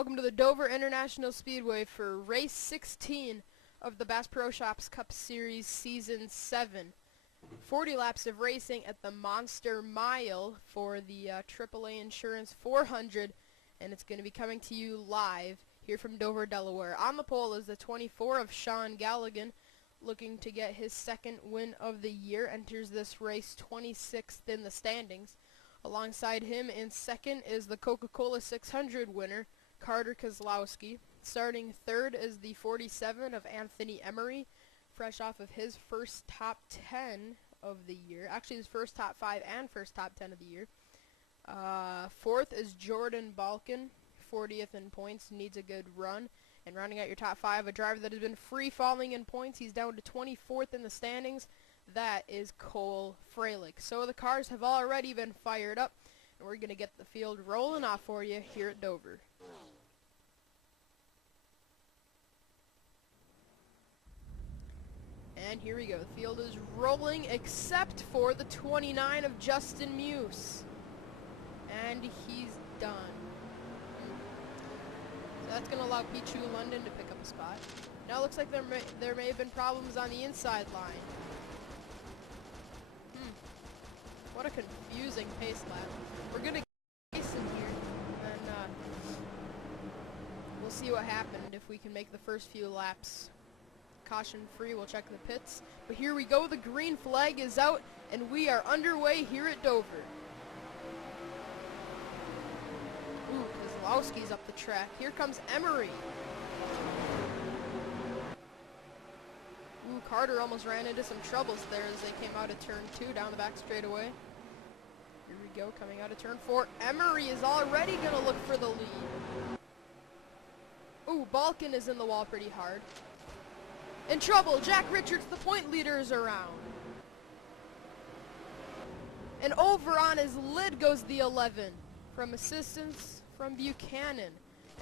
Welcome to the Dover International Speedway for race 16 of the Bass Pro Shops Cup Series Season 7. 40 laps of racing at the Monster Mile for the AAA Insurance 400, and it's going to be coming to you live here from Dover, Delaware. On the pole is the 24 of Sean Galligan, looking to get his second win of the year. Enters this race 26th in the standings. Alongside him in second is the Coca-Cola 600 winner, Carter Kozlowski. Starting third is the 47 of Anthony Emery, fresh off of his first top 10 of the year. Actually, his first top 5 and first top 10 of the year. Fourth is Jordan Balkin, 40th in points, needs a good run. And rounding out your top 5, a driver that has been free-falling in points. He's down to 24th in the standings. That is Cole Freilich. So the cars have already been fired up, and we're going to get the field rolling off for you here at Dover. And here we go. The field is rolling except for the 29 of Justin Muse. And he's done. So that's going to allow Pichu London to pick up a spot. Now it looks like there may have been problems on the inside line. What a confusing pace lap. We're going to get race in here, and we'll see what happened if we can make the first few laps caution free. We'll check the pits. But here we go. The green flag is out, and we are underway here at Dover. Ooh, Kozlowski's up the track. Here comes Emery. Ooh, Carter almost ran into some troubles there as they came out of turn 2 down the back straightaway. Here we go, coming out of turn 4. Emery is already going to look for the lead. Ooh, Balkin is in the wall pretty hard. In trouble, Jack Richards, the point leader, is around. And over on his lid goes the 11 from assistance from Buchanan.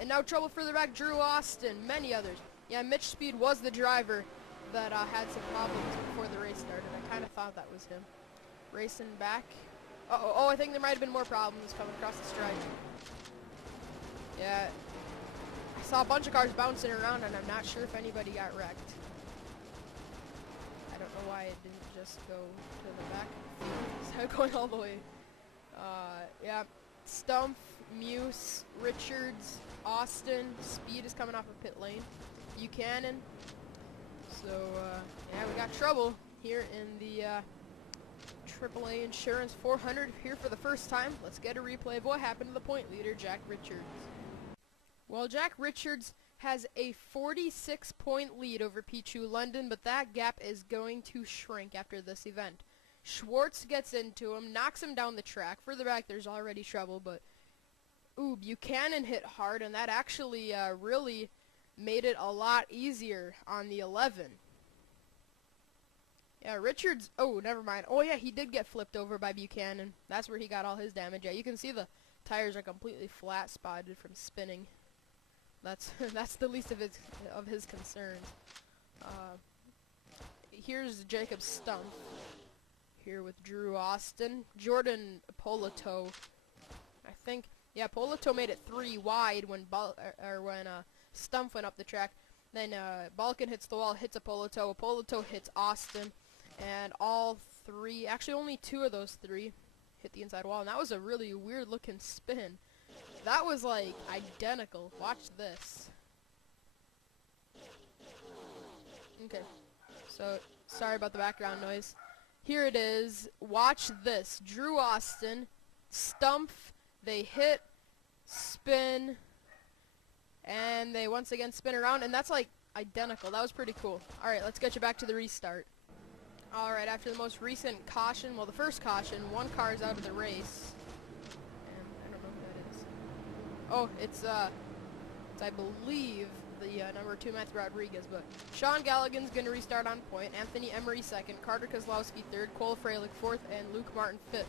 And now trouble further back, Drew Austin, many others. Yeah, Mitch Speed was the driver that had some problems before the race started. I kind of thought that was him. Racing back. Oh, I think there might have been more problems coming across the strike. Yeah, I saw a bunch of cars bouncing around, and I'm not sure if anybody got wrecked. I don't know why it didn't just go to the back. Instead of going all the way. Yeah, Stumpf, Muse, Richards, Austin. Speed is coming off of pit lane. Buchanan. So, yeah, we got trouble here in the AAA Insurance 400 here for the first time. Let's get a replay of what happened to the point leader, Jack Richards. Well, Jack Richards has a 46-point lead over Pichu London, but that gap is going to shrink after this event. Schwartz gets into him, knocks him down the track. Further back, there's already trouble, but ooh, Buchanan hit hard, and that actually really made it a lot easier on the 11. Yeah, Richards, oh, never mind. Oh, yeah, he did get flipped over by Buchanan. That's where he got all his damage. Yeah, you can see the tires are completely flat spotted from spinning. That's that's the least of his concerns. Here's Jacob Stumpf here with Drew Austin. Jordan Polito, I think. Yeah, Polito made it 3 wide when Stumpf went up the track. Then Balkin hits the wall, hits Polito hits Austin, and all 3, actually only 2 of those 3 hit the inside wall, and that was a really weird looking spin. That was like identical. Watch this. Okay, so sorry about the background noise. Here it is. Watch this. Drew Austin, Stumpf, they hit, spin, and they once again spin around, and that's like identical. That was pretty cool. Alright, let's get you back to the restart. Alright, after the most recent caution, well, the first caution, 1 car is out of the race. And I don't know who that is. Oh, it's I believe, the number 2, Matthew Rodriguez, but Sean Galligan's going to restart on point. Anthony Emery 2nd, Carter Kozlowski 3rd, Cole Freilich 4th, and Luke Martin 5th.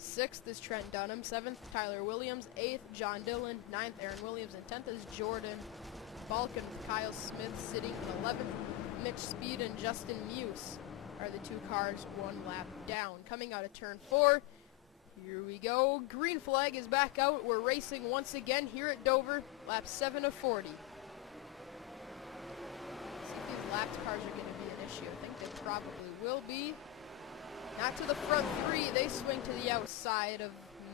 6th is Trent Dunham, 7th Tyler Williams, 8th John Dillon, 9th Aaron Williams, and 10th is Jordan Balkin with Kyle Smith sitting in 11th. Mitch Speed and Justin Muse are the 2 cars 1 lap down. Coming out of turn 4, Here we go. Green flag is back out. We're racing once again here at Dover. Lap 7 of 40. Let's see if these lapped cars are going to be an issue. I think they probably will be. Not to the front three. They swing to the outside of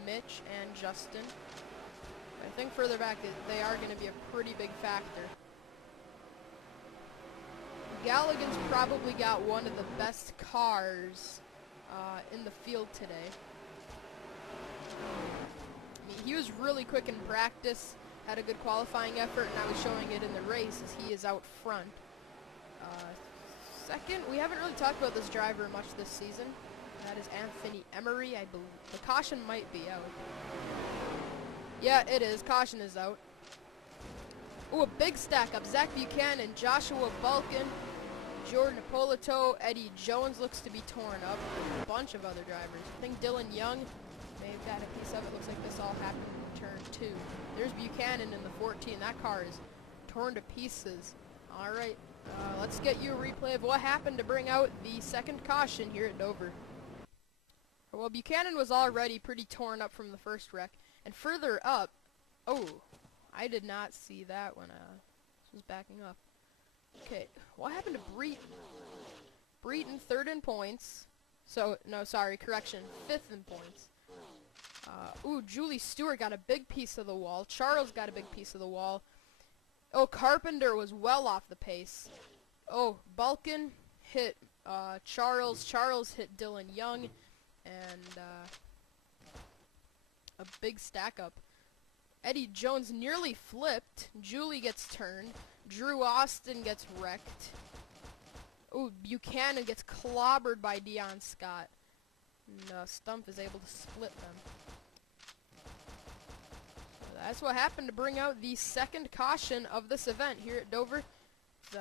Mitch and Justin. I think further back they are going to be a pretty big factor. Galligan's probably got one of the best cars in the field today. I mean, he was really quick in practice, had a good qualifying effort, and now he's showing it in the race as he is out front. Second, we haven't really talked about this driver much this season. That is Anthony Emery, I believe. The caution might be out. Yeah, it is. Caution is out. Ooh, a big stack up. Zach Buchanan, Joshua Balkin, Jordan Ippolito, Eddie Jones looks to be torn up. And a bunch of other drivers. I think Dylan Young may have got a piece of it. Looks like this all happened in turn 2. There's Buchanan in the 14. That car is torn to pieces. All right, let's get you a replay of what happened to bring out the second caution here at Dover. Well, Buchanan was already pretty torn up from the first wreck. And further up, oh, I did not see that when this was backing up. Okay, what happened to Breton? Breton, 3rd in points. So, no, sorry, correction, 5th in points. Ooh, Julie Stewart got a big piece of the wall. Charles got a big piece of the wall. Oh, Carpenter was well off the pace. Oh, Balkin hit Charles. Charles hit Dylan Young. And a big stack up. Eddie Jones nearly flipped. Julie gets turned. Drew Austin gets wrecked. Ooh, Buchanan gets clobbered by Dion Scott. And Stump is able to split them. So that's what happened to bring out the second caution of this event here at Dover. It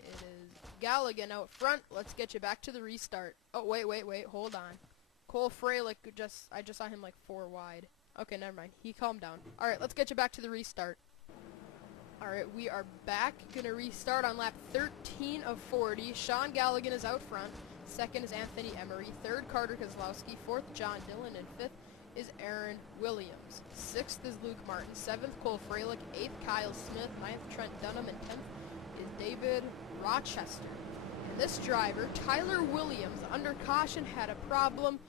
is Galligan out front. Let's get you back to the restart. Oh, wait, hold on. Cole Freilich, I just saw him like 4 wide. Okay, never mind. He calmed down. Alright, let's get you back to the restart. Alright, we are back. Gonna restart on lap 13 of 40. Sean Galligan is out front. 2nd is Anthony Emery. 3rd, Carter Kozlowski. 4th, John Dillon. And 5th is Aaron Williams. 6th is Luke Martin. 7th, Cole Freilich. 8th, Kyle Smith. 9th, Trent Dunham. And 10th is David Rochester. And this driver, Tyler Williams, under caution, had a problem.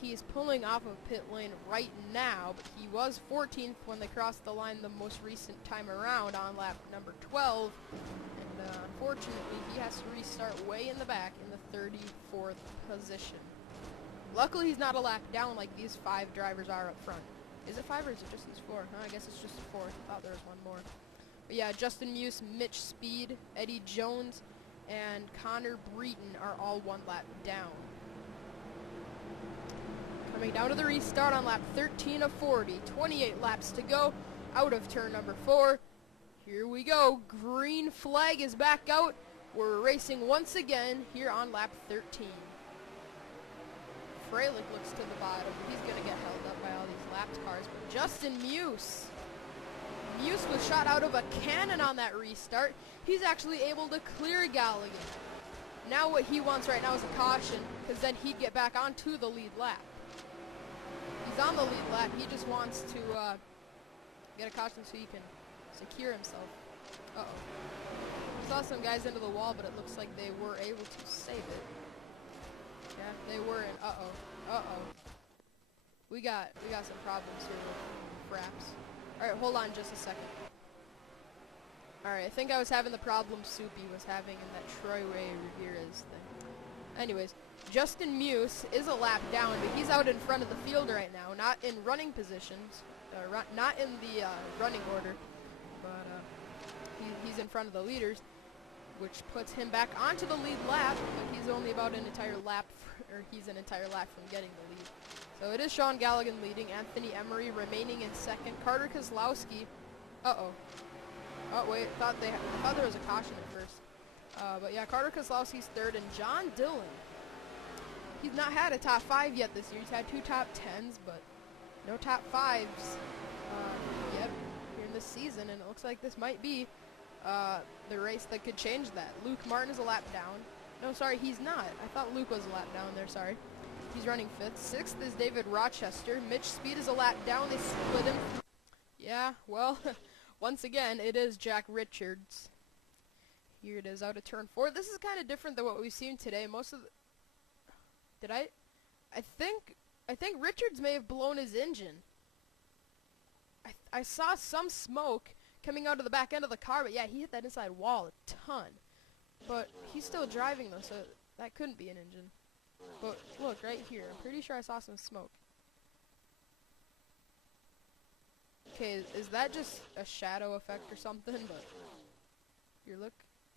He is pulling off of pit lane right now, but he was 14th when they crossed the line the most recent time around on lap number 12. And unfortunately, he has to restart way in the back in the 34th position. Luckily, he's not a lap down like these 5 drivers are up front. Is it 5 or is it just these 4? I guess it's just 4. I thought there was one more. But yeah, Justin Muse, Mitch Speed, Eddie Jones, and Connor Breton are all 1 lap down. Coming down to the restart on lap 13 of 40. 28 laps to go. Out of turn number 4. Here we go. Green flag is back out. We're racing once again here on lap 13. Freilich looks to the bottom. He's going to get held up by all these lapped cars. But Justin Muse. Muse was shot out of a cannon on that restart. He's actually able to clear Galligan. Now what he wants right now is a caution, because then he'd get back onto the lead lap. He's on the lead lap. He just wants to get a caution so he can secure himself. Uh-oh. Saw some guys into the wall, but it looks like they were able to save it. Yeah, they were in. Uh-oh. We got some problems here with fraps. Alright, hold on just a second. Alright, I think I was having the problem Soupy was having in that Troy Ray Ramirez thing. Anyways, Justin Muse is a lap down, but he's out in front of the field right now, not in running positions, not in the running order, but he's in front of the leaders, which puts him back onto the lead lap, but he's only about an entire lap, he's an entire lap from getting the lead. So it is Sean Galligan leading, Anthony Emery remaining in 2nd, Carter Kozlowski, oh wait, I thought there was a caution at first. But yeah, Carter Kozlowski's 3rd, and John Dillon. He's not had a top 5 yet this year. He's had 2 top 10s, but no top 5s yet here in this season. And it looks like this might be the race that could change that. Luke Martin is a lap down. No, sorry, he's not. I thought Luke was a lap down there, sorry. He's running 5th. 6th is David Rochester. Mitch Speed is a lap down. They split him. Yeah, well, once again, it is Jack Richards. Here it is out of turn 4. This is kind of different than what we've seen today. Most of the... I think Richards may have blown his engine. I saw some smoke coming out of the back end of the car, but yeah, he hit that inside wall a ton. But he's still driving though, so that couldn't be an engine. But look, right here, I'm pretty sure I saw some smoke. Okay, is that just a shadow effect or something? But here, look,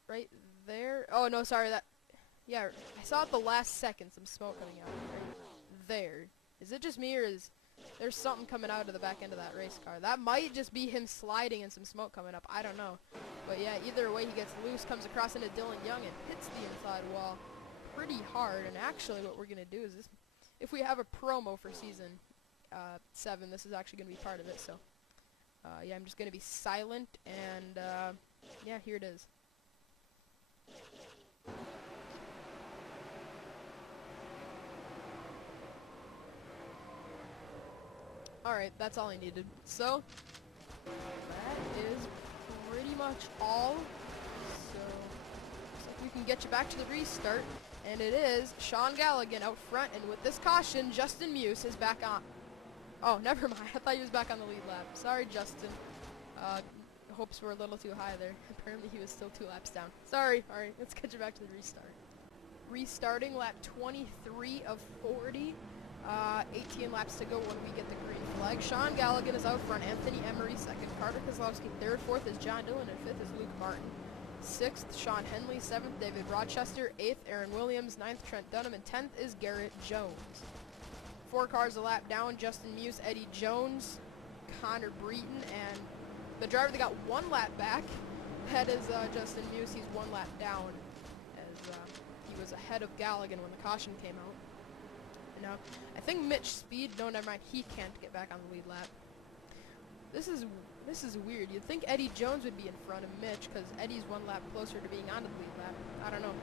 right there. Oh no, sorry, yeah, I saw at the last second some smoke coming out right there. Is it just me, or is there's something coming out of the back end of that race car? That might just be him sliding and some smoke coming up. I don't know. But yeah, either way, he gets loose, comes across into Dylan Young, and hits the inside wall pretty hard. And actually, what we're going to do is this. If we have a promo for Season 7, this is actually going to be part of it. So, yeah, I'm just going to be silent. And, yeah, here it is. Alright, that's all I needed. So, that is pretty much all. So, looks like we can get you back to the restart. And it is Sean Galligan out front. And with this caution, Justin Muse is back on. Oh, never mind. I thought he was back on the lead lap. Sorry, Justin. Hopes were a little too high there. Apparently he was still 2 laps down. Sorry. Alright, let's get you back to the restart. Restarting lap 23 of 40. 18 laps to go when we get the green flag. Sean Galligan is out front. Anthony Emery second. Carter Kozlowski third. 4th is John Dillon. And 5th is Luke Martin. 6th, Sean Henley. 7th, David Rochester. 8th, Aaron Williams. 9th, Trent Dunham. And 10th is Garrett Jones. 4 cars a lap down. Justin Muse, Eddie Jones, Connor Breton, and the driver that got 1 lap back. That is Justin Muse. He's 1 lap down as he was ahead of Galligan when the caution came out. Now, I think Mitch Speed, no, never mind, he can't get back on the lead lap. This is weird. You'd think Eddie Jones would be in front of Mitch, because Eddie's 1 lap closer to being on the lead lap. I don't know.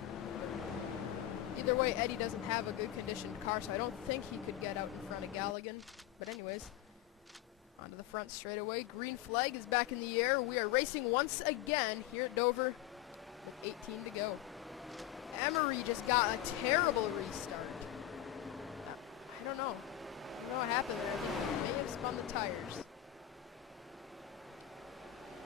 Either way, Eddie doesn't have a good conditioned car, so I don't think he could get out in front of Galligan. But anyways, onto the front straightaway. Green flag is back in the air. We are racing once again here at Dover with 18 to go. Emery just got a terrible restart. I don't know. I don't know what happened there. I think he may have spun the tires.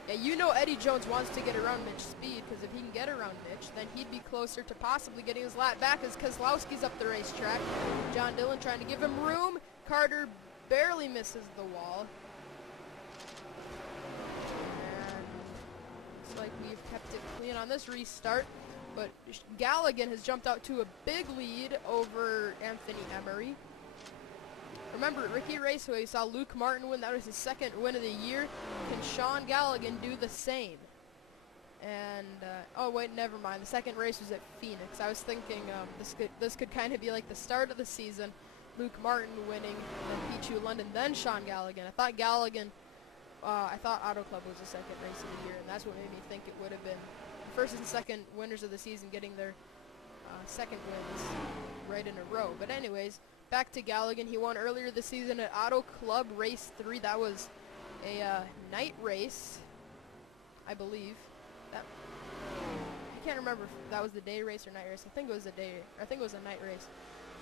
Yeah, you know Eddie Jones wants to get around Mitch Speed, because if he can get around Mitch, then he'd be closer to possibly getting his lap back as Kozlowski's up the racetrack. John Dillon trying to give him room. Carter barely misses the wall. And looks like we've kept it clean on this restart. But Galligan has jumped out to a big lead over Anthony Emery. Remember, Ricky Raceway, we saw Luke Martin win. That was his 2nd win of the year. Can Sean Galligan do the same? And, oh wait, never mind. The 2nd race was at Phoenix. I was thinking this could kind of be like the start of the season. Luke Martin winning, then P2 London, then Sean Galligan. I thought Galligan, I thought Auto Club was the 2nd race of the year, and that's what made me think it would have been the 1st and 2nd winners of the season getting their 2nd wins right in a row. But anyways, back to Galligan. He won earlier this season at Auto Club Race 3. That was a night race, I believe. I can't remember if that was the day race or night race. I think it was a night race.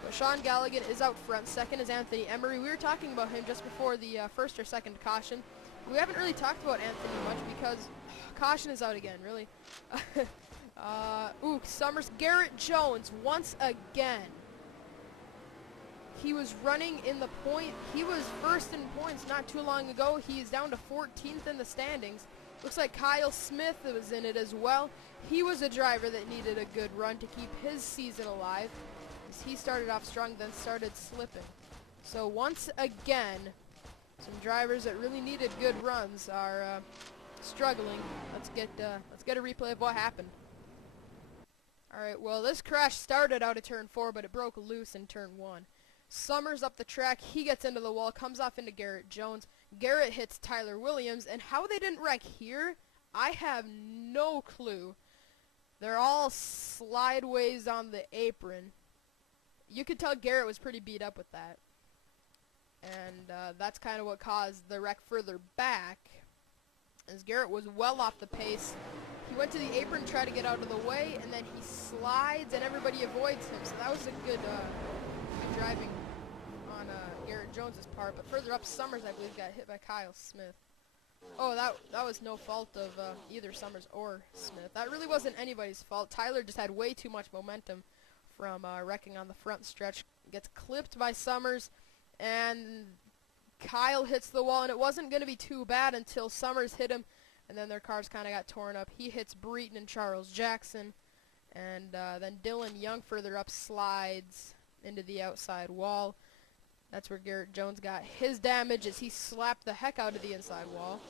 But Sean Galligan is out front. 2nd is Anthony Emery. We were talking about him just before the 1st or 2nd caution. We haven't really talked about Anthony much because caution is out again, really. Summers. Garrett Jones once again. He was running in the point. He was 1st in points not too long ago. He is down to 14th in the standings. Looks like Kyle Smith was in it as well. He was a driver that needed a good run to keep his season alive. He started off strong, then started slipping. So once again, some drivers that really needed good runs are struggling. Let's get a replay of what happened. All right. Well, this crash started out of turn 4, but it broke loose in turn 1. Summers up the track. He gets into the wall, comes off into Garrett Jones. Garrett hits Tyler Williams, and how they didn't wreck here, I have no clue. They're all slideways on the apron. you could tell Garrett was pretty beat up with that. And that's kind of what caused the wreck further back, as Garrett was well off the pace. He went to the apron, tried to get out of the way, and then he slides, and everybody avoids him. So that was a good driving on Garrett Jones's part. But further up, Summers, I believe, got hit by Kyle Smith. Oh, that was no fault of either Summers or Smith. That really wasn't anybody's fault. Tyler just had way too much momentum from wrecking on the front stretch. Gets clipped by Summers, and Kyle hits the wall, and it wasn't going to be too bad until Summers hit him, and then their cars kind of got torn up. He hits Breton and Charles Jackson, and then Dylan Young further up slides into the outside wall. That's where Garrett Jones got his damage, as he slapped the heck out of the inside wall.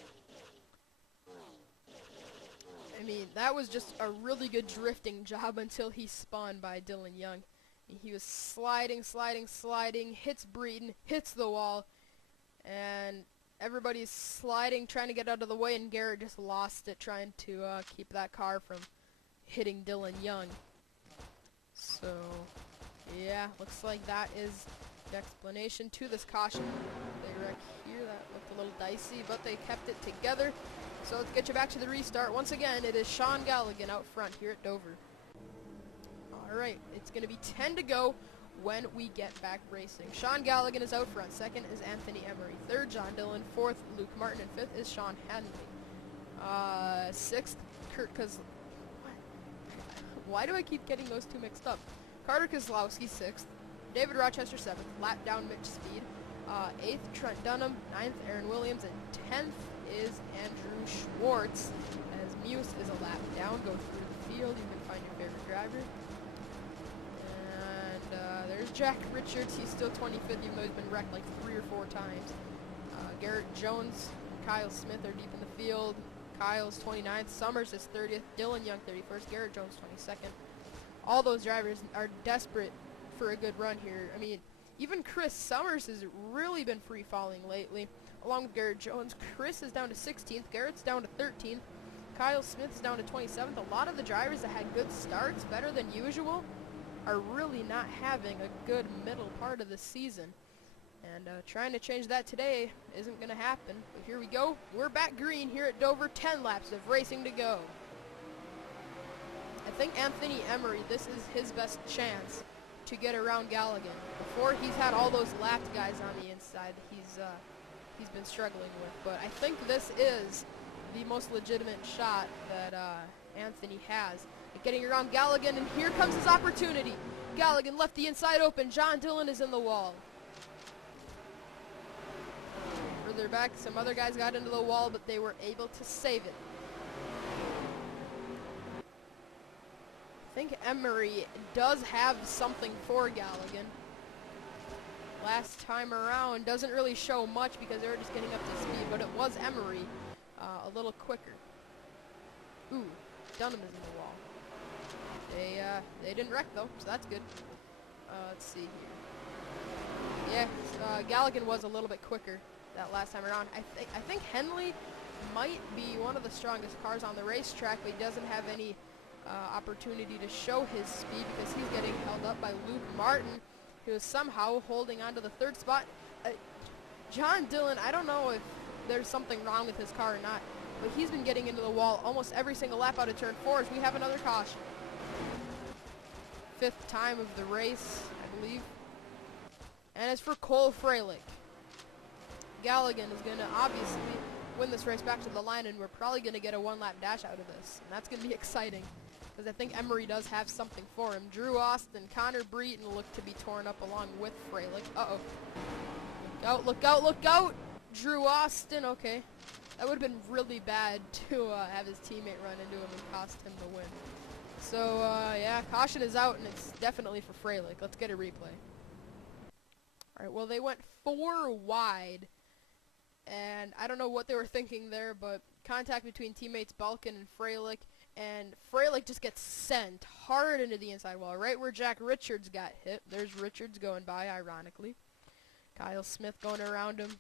I mean, that was just a really good drifting job until he spun by Dylan Young. He was sliding, hits Breton, hits the wall, and everybody's sliding, trying to get out of the way, and Garrett just lost it, trying to keep that car from hitting Dylan Young. So, yeah, looks like that is the explanation to this caution. They wreck here, that looked a little dicey, but they kept it together. So let's get you back to the restart. Once again, it is Sean Galligan out front here at Dover. Alright, it's going to be 10 to go when we get back racing. Sean Galligan is out front. Second is Anthony Emery. Third, John Dillon. Fourth, Luke Martin. And fifth is Sean Hanley. Sixth, Kurt Why do I keep getting those two mixed up? Carter Kozlowski, sixth. David Rochester, seventh. Lap down Mitch Speed. Eighth, Trent Dunham. Ninth, Aaron Williams. And 10th is Andrew Schwartz, as Muse is a lap down. Go through the field. You can find your favorite driver. And there's Jack Richards. He's still 25th, even though he's been wrecked like 3 or 4 times. Garrett Jones, Kyle Smith are deep in the field. Kyle's 29th. Summers is 30th. Dylan Young 31st. Garrett Jones 22nd. All those drivers are desperate for a good run here. I mean, even Chris Summers has really been free-falling lately. Along with Garrett Jones, Chris is down to 16th. Garrett's down to 13th. Kyle Smith's down to 27th. A lot of the drivers that had good starts, better than usual, are really not having a good middle part of the season. And trying to change that today isn't going to happen. But here we go. We're back green here at Dover. 10 laps of racing to go. I think Anthony Emery, this is his best chance to get around Galligan. Before, he's had all those lapped guys on the inside he's been struggling with. But I think this is the most legitimate shot that Anthony has at getting around Galligan, and here comes his opportunity. Galligan left the inside open. John Dillon is in the wall. Further back, some other guys got into the wall, but they were able to save it. I think Emery does have something for Galligan. Last time around doesn't really show much because they were just getting up to speed, but it was Emery a little quicker. Ooh, Dunham is in the wall. They didn't wreck though, so that's good. Let's see here. Yeah, Galligan was a little bit quicker that last time around. I think Henley might be one of the strongest cars on the racetrack, but he doesn't have any opportunity to show his speed because he's getting held up by Luke Martin, who is somehow holding on to the third spot. John Dillon, I don't know if there's something wrong with his car or not, but he's been getting into the wall almost every single lap out of turn 4 as we have another caution. 5th time of the race, I believe. And it's for Cole Freilich. Galligan is going to obviously win this race back to the line, and we're probably going to get a 1-lap dash out of this. And that's going to be exciting, because I think Emery does have something for him. Drew Austin, Connor Breton look to be torn up along with Freilich. Uh-oh. Look out, look out, look out! Drew Austin, okay. That would have been really bad to have his teammate run into him and cost him the win. So, yeah, caution is out, and it's definitely for Freilich. Let's get a replay. Alright, well, they went 4 wide, and I don't know what they were thinking there, but contact between teammates Balkin and Freilich just gets sent hard into the inside wall, right where Jack Richards got hit. There's Richards going by, ironically. Kyle Smith going around him.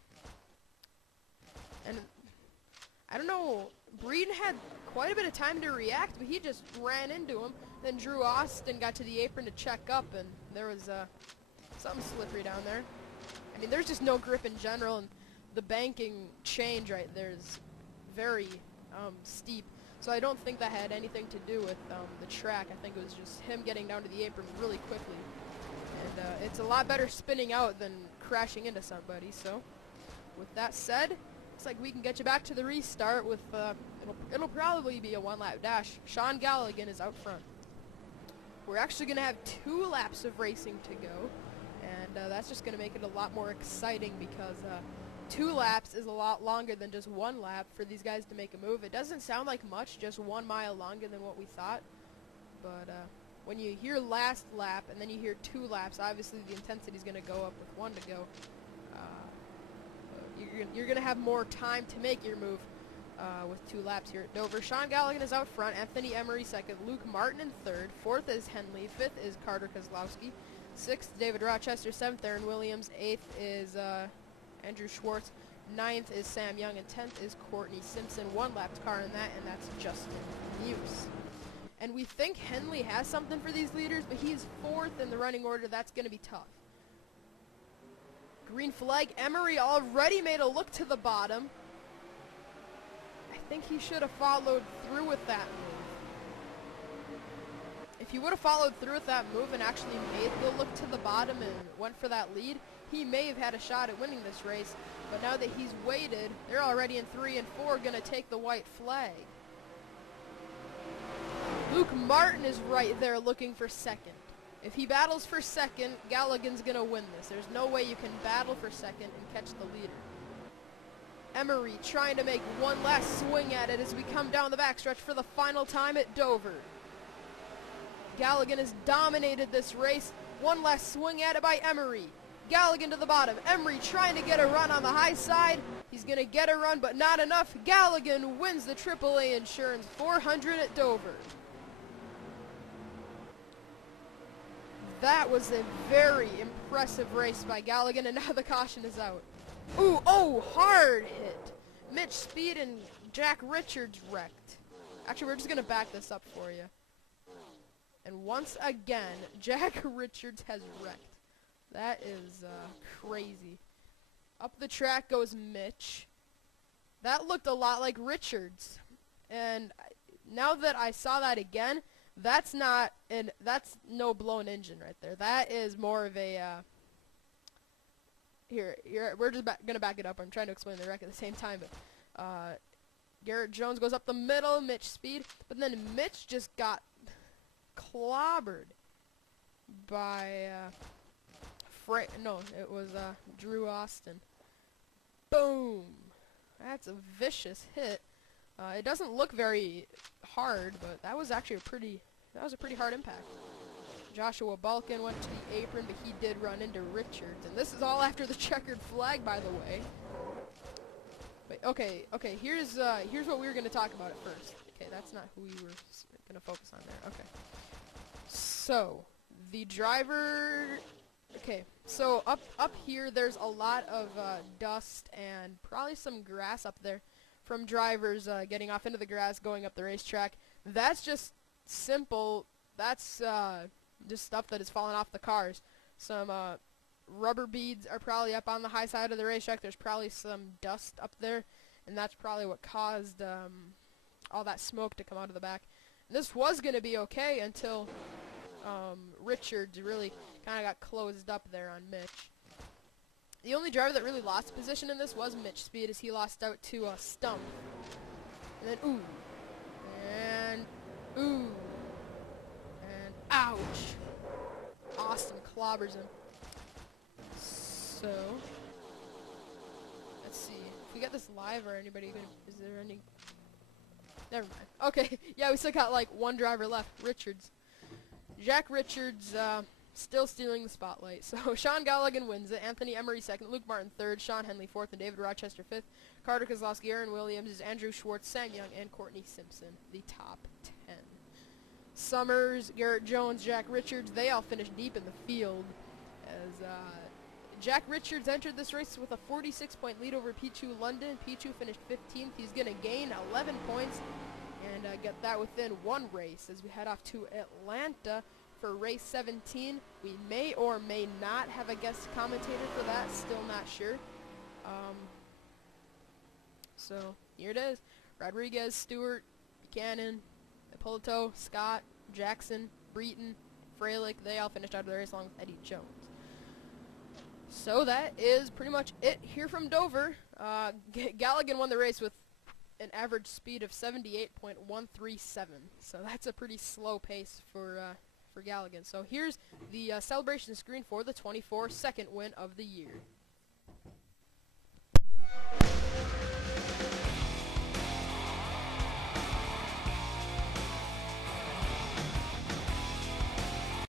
And I don't know, Breeden had quite a bit of time to react, but he just ran into him. Then Drew Austin got to the apron to check up, and there was something slippery down there. I mean, there's just no grip in general, and the banking change right there is very steep. So I don't think that had anything to do with the track. I think it was just him getting down to the apron really quickly. And it's a lot better spinning out than crashing into somebody. So with that said, looks like we can get you back to the restart with, it'll probably be a one-lap dash. Sean Galligan is out front. We're actually going to have 2 laps of racing to go. And that's just going to make it a lot more exciting because 2 laps is a lot longer than just 1 lap for these guys to make a move. It doesn't sound like much, just 1 mile longer than what we thought. But when you hear last lap and then you hear 2 laps, obviously the intensity is going to go up with 1 to go. You're going to have more time to make your move with 2 laps here at Dover. Sean Galligan is out front, Anthony Emery second, Luke Martin in third, 4th is Henley, 5th is Carter Kozlowski, 6th David Rochester, 7th Aaron Williams, 8th is Andrew Schwartz, 9th is Sam Young, and 10th is Courtney Simpson. 1 lapped car in that, and that's Justin Muse. And we think Henley has something for these leaders, but he's 4th in the running order. That's going to be tough. Green flag. Emery already made a look to the bottom. I think he should have followed through with that move. If he would have followed through with that move and actually made the look to the bottom and went for that lead, he may have had a shot at winning this race. But now that he's waited, they're already in 3 and 4 going to take the white flag. Luke Martin is right there looking for second. If he battles for second, Galligan's going to win this. There's no way you can battle for second and catch the leader. Emery trying to make one last swing at it as we come down the backstretch for the final time at Dover. Galligan has dominated this race. One last swing at it by Emery. Galligan to the bottom. Emery trying to get a run on the high side. He's going to get a run, but not enough. Galligan wins the AAA Insurance 400 at Dover. That was a very impressive race by Galligan, and now the caution is out. Ooh, oh, hard hit. Mitch Speed and Jack Richards wrecked. Actually, we're just going to back this up for you. And once again, Jack Richards has wrecked. That is crazy. Up the track goes Mitch. That looked a lot like Richards. And now that I saw that again, that's no blown engine right there. That is more of a here we're just gonna back it up. I'm trying to explain the wreck at the same time, but Garrett Jones goes up the middle, Mitch Speed, but then Mitch just got clobbered by it was Drew Austin. Boom. That's a vicious hit. It doesn't look very hard, but that was actually a pretty hard impact. Joshua Balkin went to the apron, but he did run into Richards, and this is all after the checkered flag, by the way. But okay, here's what we were going to talk about at first. Okay, that's not who we were going to focus on there. Okay. So, the driver. Okay, so up here, there's a lot of dust and probably some grass up there from drivers getting off into the grass, going up the racetrack. That's just simple. That's just stuff that is falling off the cars. Some rubber beads are probably up on the high side of the racetrack. There's probably some dust up there, and that's probably what caused all that smoke to come out of the back. And this was going to be okay until Richards really kind of got closed up there on Mitch. The only driver that really lost position in this was Mitch Speed, as he lost out to Stump. And then, ooh. And, ooh. And, ouch. Austin clobbers him. So, let's see. If we get this live, or anybody gonna, is there any? Never mind. Okay, yeah, we still got like one driver left, Richards. Jack Richards, still stealing the spotlight. So Sean Galligan wins it. Anthony Emery second. Luke Martin third. Sean Henley fourth. And David Rochester fifth. Carter Kozlowski, Aaron Williams is Andrew Schwartz, Sam Young, and Courtney Simpson, the top 10. Summers, Garrett Jones, Jack Richards, they all finished deep in the field. As Jack Richards entered this race with a 46-point lead over Pichu London. Pichu finished 15th. He's going to gain 11 points and get that within one race as we head off to Atlanta for race 17. We may or may not have a guest commentator for that, still not sure. So here it is. Rodriguez, Stewart, Buchanan, Hippolito, Scott, Jackson, Breton, Freilich, they all finished out of the race along with Eddie Jones. So that is pretty much it here from Dover. Galligan won the race with an average speed of 78.137. So that's a pretty slow pace for Galligan. So here's the celebration screen for the 24th second win of the year.